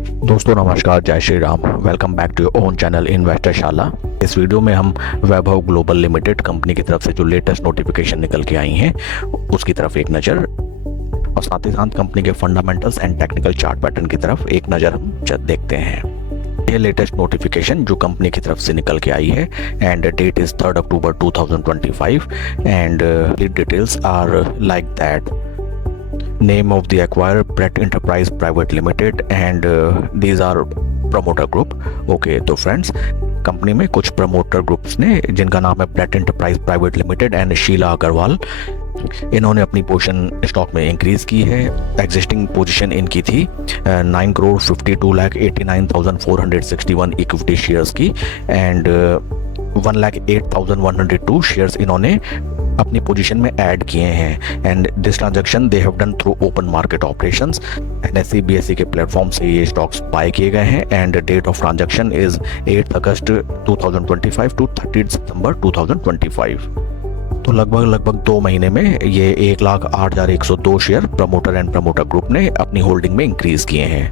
दोस्तों नमस्कार, जय Shri Ram. Welcome back to your own channel investor Shala. इस वीडियो में हम वैभव ग्लोबल लिमिटेड कंपनी की तरफ से जो लेटेस्ट नोटिफिकेशन निकल के आई हैं उसकी तरफ एक नज़र और साथ ही साथ कंपनी के fundamentals and technical chart pattern की तरफ एक नज़र हम देखते हैं। ये लेटेस्ट नोटिफिकेशन जो कंपनी की तरफ से निकल के आई है and date is 3 October 2025 and details are like that. Name of the acquirer Brett Enterprise Private Limited and these are promoter group। Okay तो फ्रेंड्स, कंपनी में कुछ प्रमोटर ग्रुप्स ने जिनका नाम है Brett enterprise private limited and Sheela Agarwal, इन्होंने अपनी position stock में इंक्रीज की है। एग्जिस्टिंग पोजीशन इनकी थी 9,52,89,461 इक्विटी शेयर्स की एंड 1,08,102 शेयर्स इन्होंने अपनी पोजीशन में ऐड किए हैं and this transaction they have done through open market operations. NSE BSE के प्लेटफॉर्म से ये स्टॉक्स बाय किए गए हैं and date of transaction is 8 अगस्त 2025 टू 30 सितंबर 2025। तो लगभग 2 महीने में ये 1,08,102 share promoter and promoter group ने अपनी होल्डिंग में इंक्रीज किए हैं।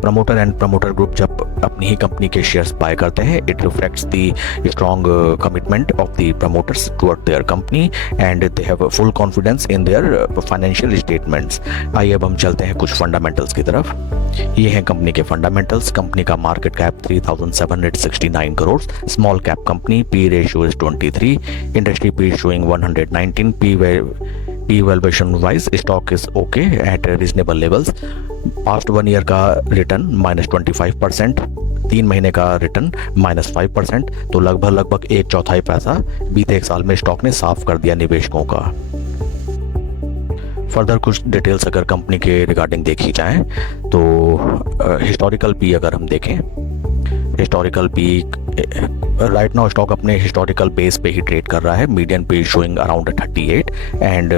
प्रमोटर एंड प्रमोटर ग्रुप जब अपनी ही कंपनी के शेयर्स बाय करते हैं, it reflects the strong commitment of the promoters toward their company and they have full confidence in their financial statements. आइए अब हम चलते हैं कुछ फंडामेंटल्स की तरफ। ये हैं कंपनी के फंडामेंटल्स। कंपनी का market cap 3,769 crore, small cap company, P ratio is 23, industry P showing 119, P valuation wise stock is okay eight reasonable levels. Past 1 year का रिटर्न -25%, 3 महीने का रिटर्न -5%। तो लगभग 1/4 पैसा बीते 1 साल में स्टॉक ने साफ कर दिया निवेशकों का। फर्दर कुछ डिटेल्स अगर कंपनी के रिगार्डिंग देखी जाए तो हिस्टोरिकल पी अगर हम देखें, historical P right now stock अपने हिस्टोरिकल बेस पे ही ट्रेड कर रहा है। मीडियन पे शोइंग अराउंड 38 एंड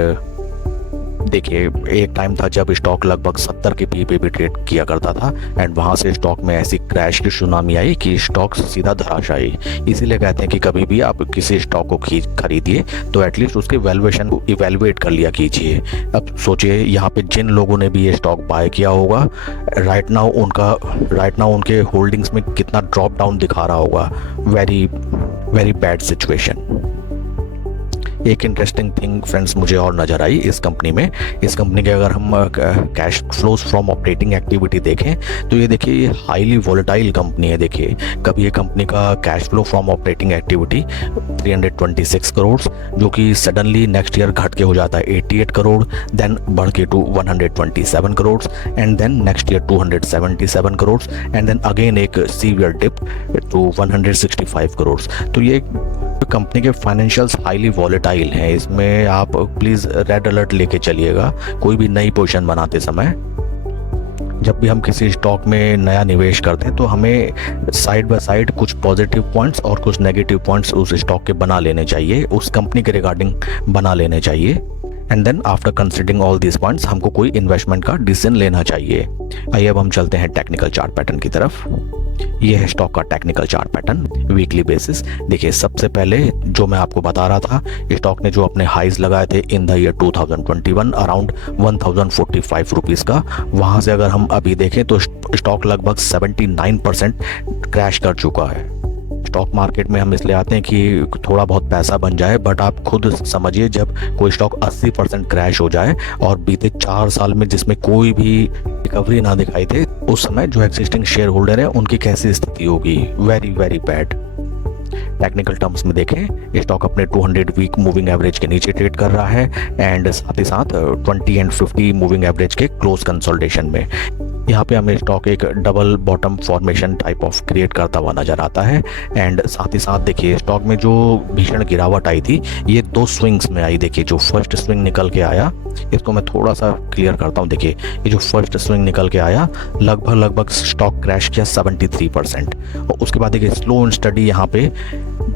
देखिए एक टाइम था जब स्टॉक लगभग 70 के पी पे भी ट्रेड किया करता था एंड वहाँ से स्टॉक में ऐसी क्रैश की सुनामी आई कि स्टॉक सीधा धराशायी। इसीलिए कहते हैं कि कभी भी आप किसी स्टॉक को खरीदिए तो एटलीस्ट उसके वैल्यूएशन को इवेल्युएट कर लिया कीजिए। अब सोचिए यहाँ पे जिन लोगों ने भी ये स्टॉक बाय किया होगा, राइट नाउ उनके होल्डिंग्स में कितना ड्रॉप डाउन दिखा रहा होगा। Very bad situation. एक इंटरेस्टिंग थिंग फ्रेंड्स मुझे और नज़र आई इस कंपनी में। इस कंपनी के अगर हम cash flows from operating activity देखें तो ये देखिए ये हाईली वोलेटाइल कंपनी है। देखिए कभी ये कंपनी का cash flow from operating activity 326 crore जो कि सडनली नेक्स्ट ईयर घट के हो जाता है 88 करोड़, देन बढ़ के to 127 crore and then next year 277 crore and then again एक सीवियर डिप टू 165 करोड़। तो ये कंपनी के फाइनेंशियल्स हाईली वॉलेटाइल हैं। इसमें आप प्लीज़ रेड अलर्ट लेके चलिएगा कोई भी नई पोजीशन बनाते समय। जब भी हम किसी स्टॉक में नया निवेश करते हैं तो हमें साइड बाय साइड कुछ पॉजिटिव पॉइंट्स और कुछ नेगेटिव पॉइंट्स उस स्टॉक के बना लेने चाहिए, उस कंपनी के रिगार्डिंग बना लेने चाहिए and then after considering all these points हमको कोई इन्वेस्टमेंट का डिसीजन लेना चाहिए। आइए अब हम चलते हैं टेक्निकल चार्ट पैटर्न की तरफ। ये है स्टॉक का technical chart pattern weekly basis. देखिए सबसे पहले जो मैं आपको बता रहा था, स्टॉक ने जो अपने हाईज लगाए थे in the year 2021 around 1045 rupees का, वहाँ से अगर हम अभी देखें तो स्टॉक लगभग 79% क्रैश कर चुका है। स्टॉक मार्केट में हम इसलिए आते हैं कि थोड़ा बहुत पैसा बन जाए, बट आप खुद समझिए जब कोई स्टॉक 80% क्रैश हो जाए और बीते 4 साल में जिसमें कोई भी रिकवरी ना दिखाई दे, उस समय जो एग्जिस्टिंग शेयर होल्डर है उनकी कैसी स्थिति होगी। Very bad. टेक्निकल टर्म्स में देखें स्टॉक अपने 200 वीक मूविंग एवरेज के नीचे ट्रेड कर रहा है एंड साथ ही साथ 20 एंड 50 मूविंग एवरेज के क्लोज कंसोलिडेशन में। यहाँ पे हमें स्टॉक एक double bottom formation type of create करता हुआ नजर आता है एंड साथ ही साथ देखिए स्टॉक में जो भीषण गिरावट आई थी ये 2 स्विंग्स में आई। देखिए जो फर्स्ट स्विंग निकल के आया, इसको मैं थोड़ा सा क्लियर करता हूँ। देखिए ये जो फर्स्ट स्विंग निकल के आया लगभग स्टॉक क्रैश किया 73% और उसके बाद देखिए स्लो एंड स्टडी यहाँ पे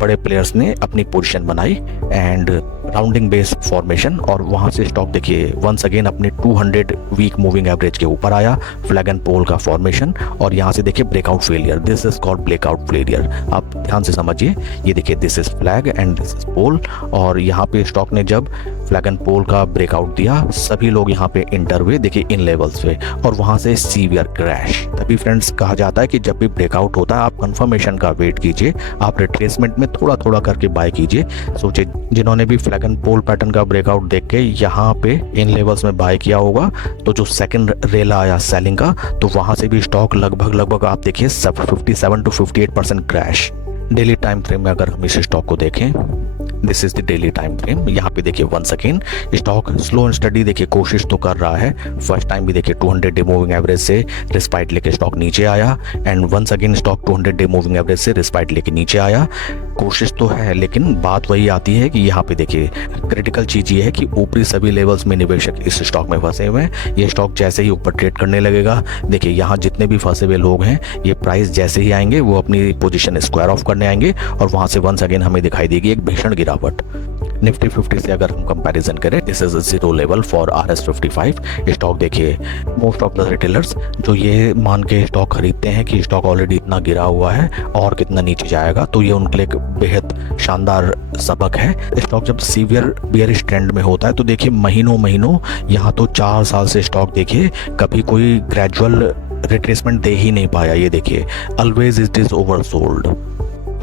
बड़े प्लेयर्स ने अपनी पोजीशन बनाई एंड राउंडिंग बेस फॉर्मेशन, और वहां से स्टॉक देखिए वंस अगेन अपने 200 वीक मूविंग एवरेज के ऊपर आया, फ्लैग एंड पोल का फॉर्मेशन, और यहाँ से देखिए breakout failure, this is called breakout failure. आप ध्यान से समझिए, ये देखिए this is flag and this is pole, और यहाँ पे स्टॉक ने जब फ्लैग एंड पोल का ब्रेकआउट दिया, सभी लोग यहाँ पे इंटर हुए देखिए इन लेवल्स पे, और वहां से सीवियर क्रैश। तभी फ्रेंड्स कहा जाता है कि जब भी ब्रेकआउट होता है आप कंफर्मेशन का वेट कीजिए, आप रिट्रेसमेंट में थोड़ा थोड़ा करके बाय कीजिए। सोचिए जिन्होंने भी फ्लैग एंड पोल पैटर्न का ब्रेकआउट देख के यहाँ पे इन लेवल्स में बाय किया होगा, तो जो सेकंड रेला आया सेलिंग का, तो वहां से भी स्टॉक लगभग आप देखिए 57 to 58% crash. Daily time frame में अगर हम इस स्टॉक को देखें, this is the daily time frame, यहाँ पे देखिए once again stock slow and steady देखिए कोशिश तो कर रहा है। फर्स्ट टाइम भी देखिए 200 डे मूविंग एवरेज से रिस्पाइट लेके स्टॉक नीचे आया, and once again stock 200 day moving average से रिस्पाइट लेके नीचे आया। कोशिश तो है, लेकिन बात वही आती है कि यहाँ पे देखिए क्रिटिकल चीज ये है कि ऊपरी सभी लेवल्स में निवेशक इस स्टॉक में फंसे हुए हैं। ये स्टॉक जैसे ही ऊपर ट्रेड करने लगेगा, देखिए यहाँ जितने भी फंसे हुए लोग हैं, ये प्राइस जैसे ही आएंगे वो अपनी पोजीशन स्क्वायर ऑफ करने आएंगे, और वहां से वंस अगेन हमें दिखाई देगी एक भीषण गिरावट। निफ्टी 50 से अगर हम कंपैरिजन करें, this is zero level for RS55। Stock देखिए मोस्ट ऑफ द रिटेलर्स जो ये मान के स्टॉक खरीदते हैं कि स्टॉक ऑलरेडी इतना गिरा हुआ है और कितना नीचे जाएगा, तो ये उनके लिए एक बेहद शानदार सबक है। स्टॉक जब सीवियर बियरिश ट्रेंड में होता है तो देखिए महीनों यहाँ तो 4 साल से स्टॉक देखिए कभी कोई ग्रेजुअल रिट्रेसमेंट दे ही नहीं पाया। ये देखिए always it is oversold,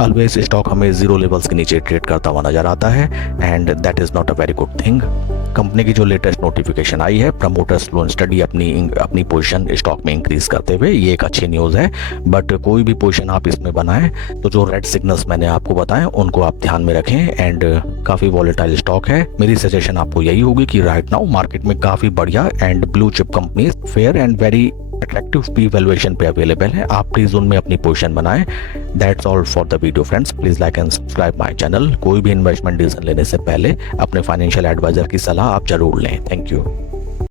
always stock हमें जीरो लेवल्स के नीचे ट्रेड करता हुआ नजर आता है, and that is not a very good thing. Company की जो लेटेस्ट नोटिफिकेशन आई है, प्रमोटर स्लो एंड स्टडी अपनी पोजीशन स्टॉक में इंक्रीज करते हुए, ये एक अच्छी न्यूज़ है। बट कोई भी पोजीशन आप इसमें बनाएं तो जो रेड सिग्नल्स मैंने आपको बताएं उनको आप ध्यान में रखें, एंड काफ़ी वॉलेटाइल स्टॉक है। मेरी सजेशन आपको यही होगी कि राइट नाउ मार्केट में काफ़ी बढ़िया and blue chip company fair and very attractive P valuation पे अवेलेबल है, आप प्लीज उनमें अपनी पोजीशन बनाएं। That's all for the video friends, please like and subscribe my channel. कोई भी इन्वेस्टमेंट डिसीजन लेने से पहले अपने फाइनेंशियल एडवाइजर की सलाह आप जरूर लें। Thank you.